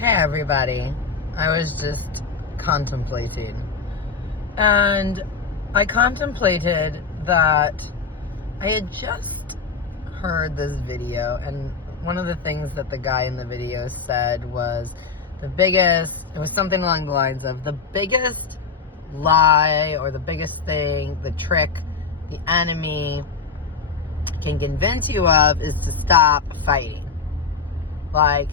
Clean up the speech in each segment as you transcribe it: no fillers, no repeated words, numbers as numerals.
Hey everybody, I was just contemplating, and I contemplated that I had just heard this video, and one of the things that the guy in the video said was it was something along the lines of the biggest lie or the biggest thing, the trick the enemy can convince you of is to stop fighting. Like,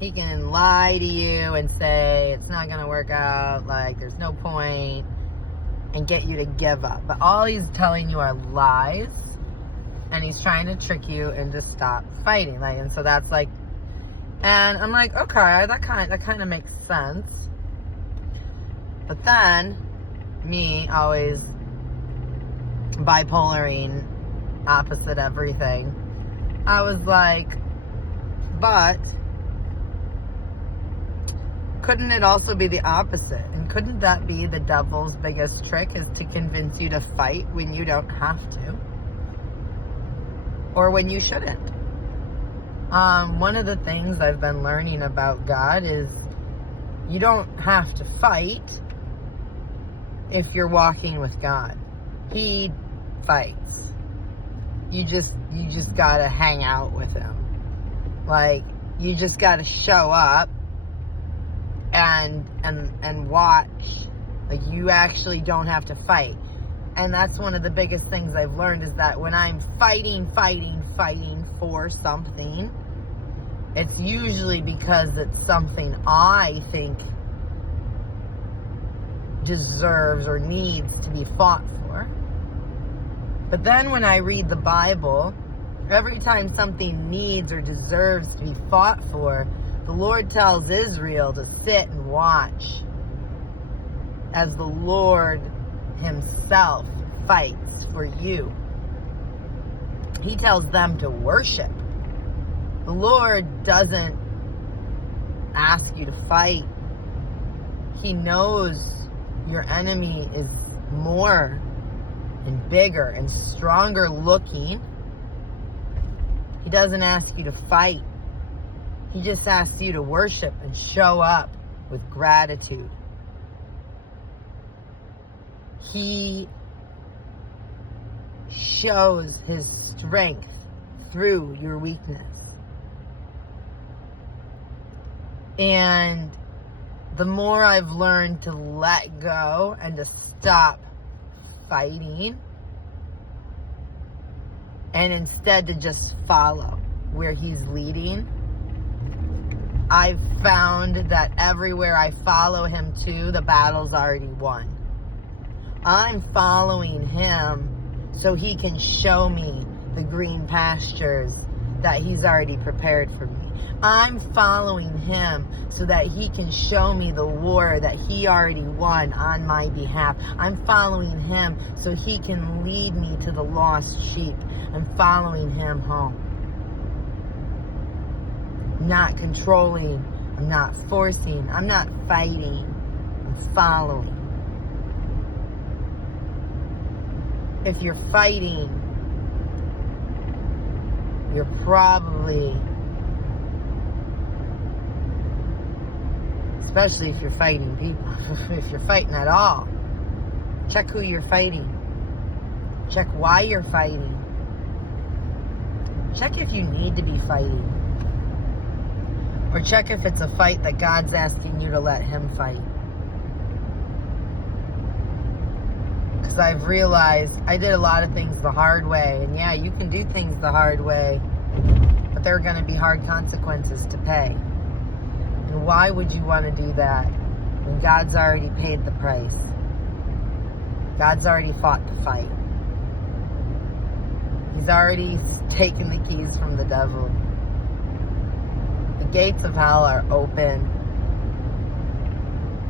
he can lie to you and say it's not going to work out, like there's no point, and get you to give up. But all he's telling you are lies, and he's trying to trick you into stop fighting. Like, and so that's like, and I'm like, okay, that kind of makes sense. But then, me always bipolaring, opposite everything, I was like, but couldn't it also be the opposite? And couldn't that be the devil's biggest trick, is to convince you to fight when you don't have to? Or when you shouldn't? One of the things I've been learning about God is you don't have to fight if you're walking with God. He fights. You just gotta hang out with him. Like, you just gotta show up and watch. Like, you actually don't have to fight. And that's one of the biggest things I've learned, is that when I'm fighting for something, it's usually because it's something I think deserves or needs to be fought for. But then when I read the Bible, every time something needs or deserves to be fought for, the Lord tells Israel to sit and watch as the Lord himself fights for you. He tells them to worship. The Lord doesn't ask you to fight. He knows your enemy is more and bigger and stronger looking. He doesn't ask you to fight. He just asks you to worship and show up with gratitude. He shows his strength through your weakness. And the more I've learned to let go and to stop fighting, and instead to just follow where he's leading, I've found that everywhere I follow him to, the battle's already won. I'm following him so he can show me the green pastures that he's already prepared for me. I'm following him so that he can show me the war that he already won on my behalf. I'm following him so he can lead me to the lost sheep. I'm following him home. I'm not controlling. I'm not forcing. I'm not fighting. I'm following. If you're fighting, you're probably, especially if you're fighting people, if you're fighting at all, check who you're fighting. Check why you're fighting. Check if you need to be fighting. Or check if it's a fight that God's asking you to let him fight. Because I've realized I did a lot of things the hard way. And yeah, you can do things the hard way, but there are going to be hard consequences to pay. And why would you want to do that when God's already paid the price? God's already fought the fight. He's already taken the keys from the devil. The gates of hell are open.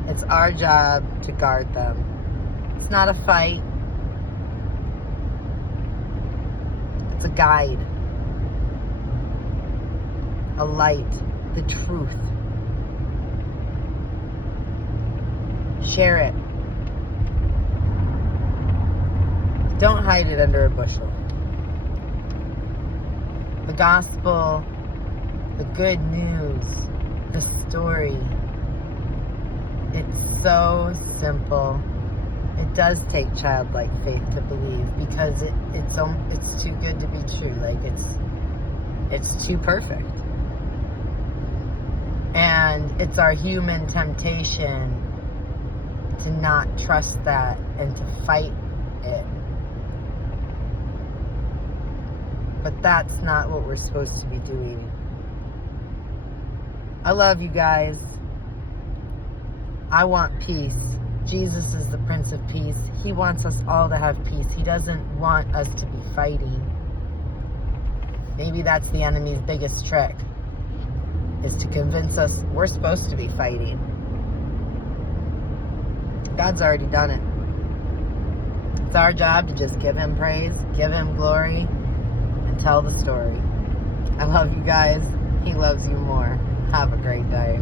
It's our job to guard them. It's not a fight. It's a guide. A light. The truth. Share it. Don't hide it under a bushel. The gospel, the good news, The story, it's so simple. It does take childlike faith to believe, because it's too good to be true. Like, it's too perfect. And it's our human temptation to not trust that and to fight it. But that's not what we're supposed to be doing. I love you guys. I want peace. Jesus is the Prince of Peace. He wants us all to have peace. He doesn't want us to be fighting. Maybe that's the enemy's biggest trick, is to convince us we're supposed to be fighting. God's already done it. It's our job to just give him praise, give him glory, and tell the story. I love you guys. He loves you more. Have a great day.